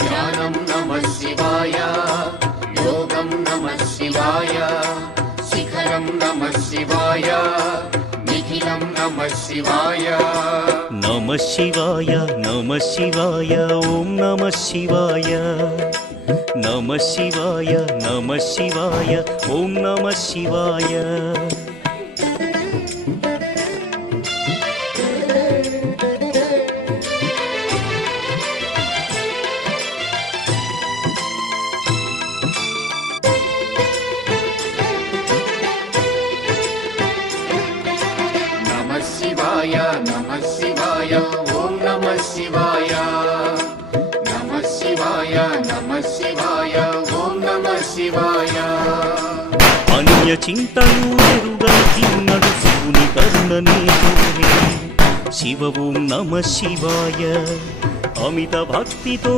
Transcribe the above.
ध्यानं नमः शिवाय योगं नमः शिवाय शिखरं नमः शिवाय निखिलं नमः शिवाय नमः शिवाय नमः शिवाय ओम नमः शिवाय नमः शिवाय नमः शिवाय ओम नमः शिवाय नमः शिवाय ओम नमः शिवाय नमः शिवाय ओम नमः शिवाय अन्य चिंतनु एरुगतिन्नडु शिवुनि करुणने तोरे शिव ओम नमः शिवाय अमित भक्तितो